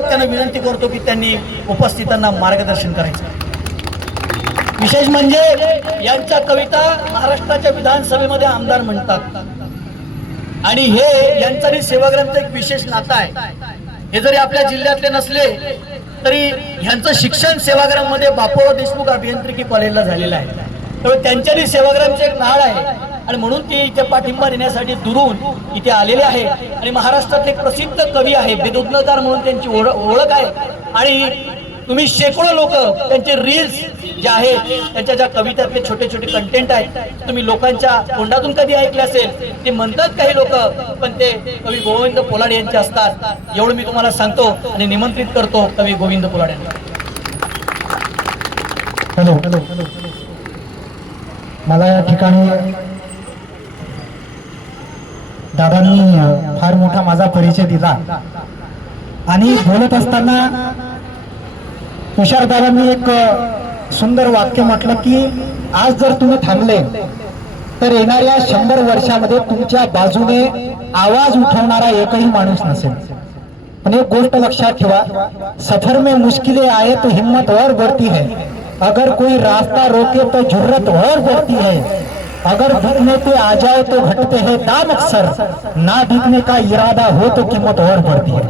आहेत त्यांना विनंती करतो की त्यांनी उपस्थितांना मार्गदर्शन करायचं. विशेष म्हणजे यांच्या कविता महाराष्ट्राच्या विधानसभेमध्ये आमदार म्हणतात. आणि हे यांचं आणि सेवाग्रामचं एक विशेष नातं आहे. हे जरी आपल्या जिल्ह्यातले नसले तरी यांचं शिक्षण सेवाग्राममध्ये बापूराव देशमुख अभियांत्रिकी कॉलेजला झालेलं आहे. त्यामुळे त्यांच्यानी सेवाग्रामचे एक नाळ आहे. आणि म्हणून ते इथे पाठिंबा देण्यासाठी दुरून इथे आलेले आहे. आणि महाराष्ट्रातले प्रसिद्ध कवी आहे विदुग्नकार म्हणून त्यांची ओळख ओळख आहे. आणि तुम्ही शेकडो लोक त्यांचे रील्स जे आहेत त्यांच्या ज्या कवितातले छोटे छोटे कंटेंट आहेत तुम्ही लोकांच्या तोंडातून कधी ऐकले असेल? ते म्हणतात काही लोक पण ते कवी गोविंद पोलाड यांचे असतात. एवढं मी तुम्हाला सांगतो आणि निमंत्रित करतो कवी गोविंद पोलाड यांना. हॅलो. मला या ठिकाणी दादांनी फार मोठा माझा परिचय दिला. आणि बोलत असताना तुषार दादांनी एक सुंदर वाक्य म्हटलं की आज जर तुम्ही थांबले तर येणाऱ्या शंभर वर्षामध्ये तुमच्या बाजूने आवाज उठवणारा एकही माणूस नसेल. पण एक गोष्ट लक्षात ठेवा सफर में मुश्किलें आए तो हिम्मत और बढ़ती है। अगर कोई रास्ता रोके तो जुर्रत और बढ़ती है। अगर दिखने पे आ जाए तो घटते हैं दाम अक्सर। ना दिखने का इरादा हो तो किंमत और बढ़ती है।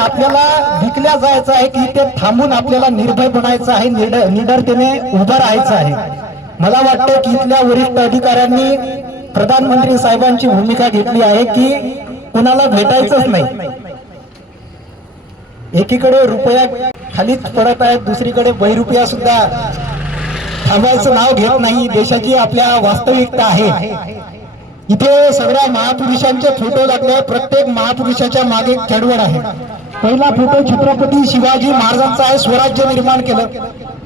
आपल्याला विकल्या जायचं आहे की ते थांबून आपल्याला निर्भय बनायचं आहे निडर निडरतेने उभं राहायचं आहे. मला वाटतं की इथल्या वरिष्ठ अधिकाऱ्यांनी प्रधानमंत्री साहेबांची भूमिका घेतली आहे की कुणाला भेटायचंच नाही. एकीकडे रुपया खालीच पडत आहेत दुसरीकडे बैरुपया सुद्धा थांबायचं नाव घेत नाही. देशाची आपल्या वास्तविकता आहे. इथे सगळ्या महापुरुषांचे फोटो लागले प्रत्येक महापुरुषाच्या मागे एक चळवळ आहे. पहिला फोटो छत्रपती शिवाजी महाराजांचा आहे स्वराज्य निर्माण केलं.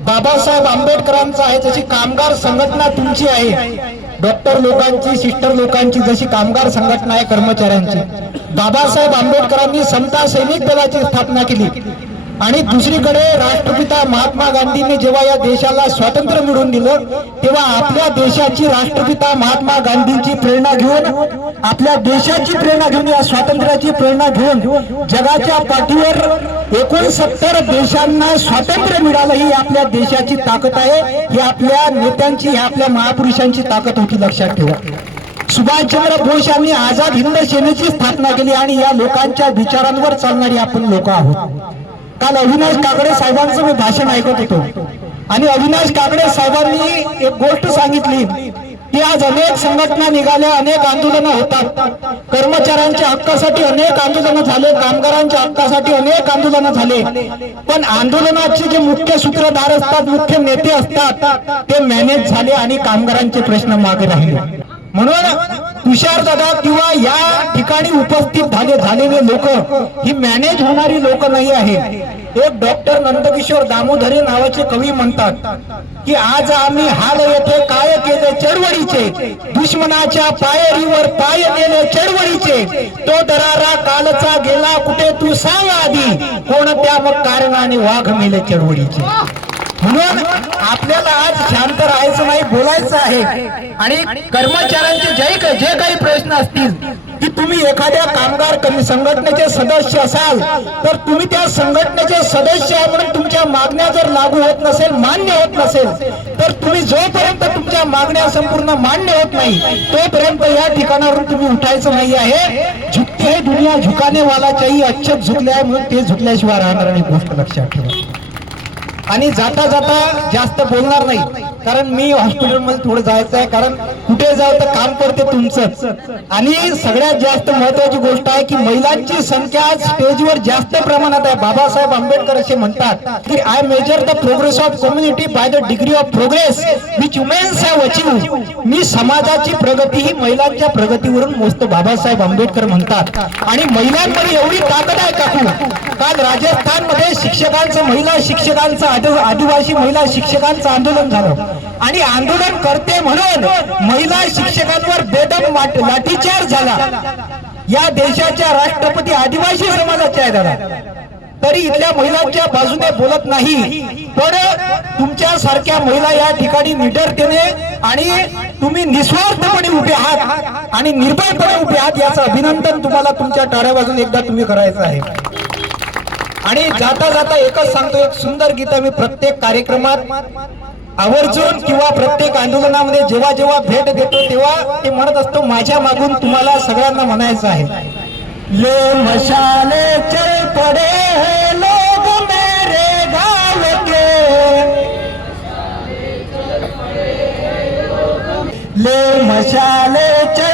बाबासाहेब आंबेडकरांचा आहे जशी कामगार संघटना तुमची आहे. डॉक्टर लोकांची सिस्टर लोकांची जशी कामगार संघटना आहे कर्मचाऱ्यांची. बाबासाहेब आंबेडकरांनी समता सैनिक दलाची स्थापना केली. आणि दुसरीकडे राष्ट्रपिता महात्मा गांधींनी जेव्हा या देशाला स्वातंत्र्य मिळवून दिलं तेव्हा आपल्या देशाची राष्ट्रपिता महात्मा गांधींची प्रेरणा घेऊन आपल्या देशाची प्रेरणा घेऊन या स्वातंत्र्याची प्रेरणा घेऊन जगाच्या पाठीवर एकोणसत्तर देशांना स्वातंत्र्य मिळालं ही आपल्या देशाची ताकद आहे ही आपल्या नेत्यांची ही आपल्या महापुरुषांची ताकद होती लक्षात ठेवा. सुभाषचंद्र बोस यांनी आझाद हिंद सेनेची स्थापना केली आणि या लोकांच्या विचारांवर चालणारी आपण लोक आहोत. काल अविनाश काकडे साहेबांचं मी भाषण ऐकत होतो. आणि अविनाश काकडे साहेबांनी एक गोष्ट सांगितली की आज अनेक संघटना निघाल्या अनेक आंदोलनं होतात. कर्मचाऱ्यांच्या हक्कासाठी अनेक आंदोलनं झाले कामगारांच्या हक्कासाठी अनेक आंदोलनं झाले. पण आंदोलनाचे जे मुख्य सूत्रधार असतात मुख्य नेते असतात ते मॅनेज झाले आणि कामगारांचे प्रश्न मागे राहिले. म्हणून तुषार दादा किंवा या ठिकाणी उपस्थित झाले झालेले लोक ही मॅनेज होणारी लोक नाही आहे एक डॉक्टर नंदकिशोर दामोदरे नावाचे कवी म्हणतात की आज आम्ही हाल येथे काय केले चळवळीचे दुश्मनाच्या पायरीवर पाय गेले चळवळीचे तो दरारा कालचा गेला कुठे तू सांग आधी? कोणत्या मग कारणाने वाघ मेले चळवळीचे म्हणून आपल्याला आज शांत राहायचं नाही बोलायचं आहे. आणि कर्मचाऱ्यांचे जे जे काही प्रश्न असतील की तुम्ही एखाद्या कामगार कमी संघटनेचे सदस्य असाल तर तुम्ही त्या संघटनेचे सदस्य म्हणून तुमच्या मागण्या जर लागू होत नसेल मान्य होत नसेल तर तुम्ही जोपर्यंत तुमच्या मागण्या संपूर्ण मान्य होत नाही तोपर्यंत या ठिकाणावरून तुम्ही उठायचं नाही आहे. झुकते दुनिया झुकाने वाला चाहिए अच्छत झुकले आहे म्हणून ते झुकल्याशिवाय राहणार आणि गोष्ट लक्षात ठेवा. आणि जाता जाता जास्त बोलणार नाही. कारण मी हॉस्पिटलमध्ये थोडं जायचं आहे कारण कुठे जाऊ तर काम करते तुमचं. आणि सगळ्यात जास्त महत्वाची गोष्ट आहे की महिलांची संख्या स्टेजवर जास्त प्रमाणात आहे. बाबासाहेब आंबेडकर असे म्हणतात की I measure the progress of community by the degree of progress which women's have achieve मी समाजाची प्रगती ही महिलांच्या प्रगतीवरून मोजतो बाबासाहेब आंबेडकर म्हणतात. आणि महिलांमध्ये एवढी ताकद आहे काकू काल राजस्थानमध्ये शिक्षकांचं महिला शिक्षकांचं आदिवासी महिला शिक्षकांचं आंदोलन झालं. आणि आंदोलन करते म्हणून महिला शिक्षकांवर बेदम वाट- झाला. या देशाच्या राष्ट्रपती आदिवासी समाजाच्या आहेत दादा तरी इथल्या महिलांच्या बाजूने बोलत नाही. पण तुमच्या सारख्या महिला या ठिकाणी निडरतेने आणि तुम्ही निस्वार्थपणे उभे आहात आणि निर्भयपणे उभे आहात याचं अभिनंदन तुम्हाला तुमच्या टाळ्या बाजून एकदा तुम्ही करायचं आहे. आणि जाता जाता एकच सांगतो एक सुंदर गीत मी प्रत्येक कार्यक्रमात. आवर्जून किंवा प्रत्येक आंदोलनामध्ये जेव्हा जेव्हा भेट देतो तेव्हा ते म्हणत असतो माझ्या मागून तुम्हाला सगळ्यांना म्हणायचं आहे. ले मशाले चल पडे हैं लोग मेरे गाव के। ले मशाले चल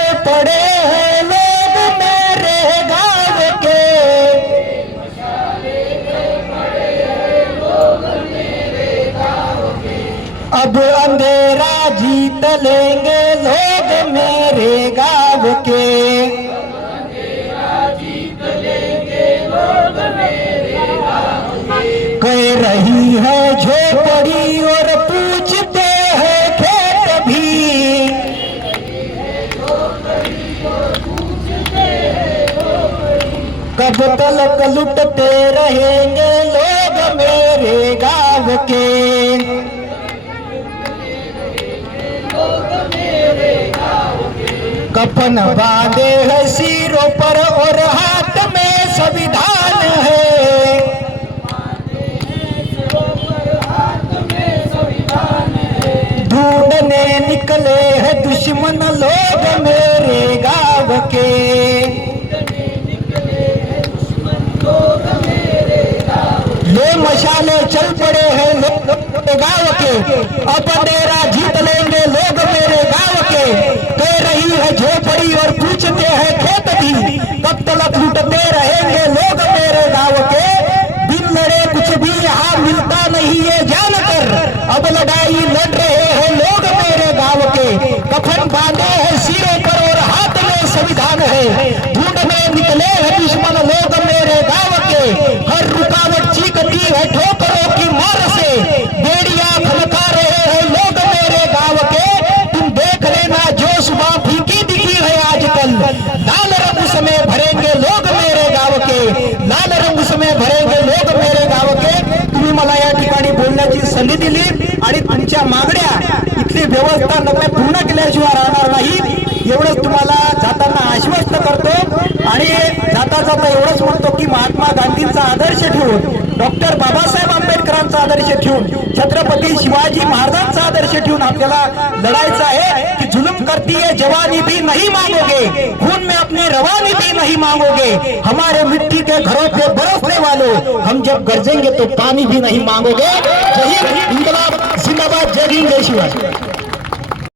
जीत लेंगे लोग मेरे गाँव के। कह रही है झोपड़ी और पूछते हैं खेत भी। कब तलक लुटते रहेंगे लोग मेरे गाँव के। कफन बांधे है सिरों पर और हाथ में संविधान है। ढूंढने निकले है दुश्मन बांधे हैं, सिरों पर और हाथ में संविधान है। ढूँढने निकले है दुश्मन, लोग मेरे गाँव के। हर रुकावट चीखती है ठोकरों की मार से। बेड़िया खनका रहे हैं लोग मेरे गाँव के। तुम देख लेना जो सुबह फीकी दिखी है आजकल। लाल रंग समय भरेंगे लोग मेरे गाँव के। लाल रंग समय भरेंगे लोग मेरे गाँव के। तुम्ही मला या ठिकाणी बोलण्याची संधी दिली आणि तुमच्या मागण्या इथली व्यवस्था केल्याशिवाय राहणार नाही. एवढंच तुम्हाला जाताना आश्वस्त करतो आणि जाता जाता एवढंच म्हणतो की महात्मा गांधींचा आदर्श ठेवून डॉक्टर बाबासाहेब आंबेडकरांचा आदर्श ठेवून छत्रपती शिवाजी महाराजांचा आदर्श ठेवून आपल्याला लढायचं आहे की जुलम करती है जवानी भी नहीं मांगोगे खून में अपने रवानी भी नहीं मांगोगे हमारे मिट्टी के घरों पे बरसने वालों हम जब गरजेंगे तो पानी भी नहीं मांगोगे। जय हिंद इंकलाब जिंदाबाद जय हिंद जय शिवाजी।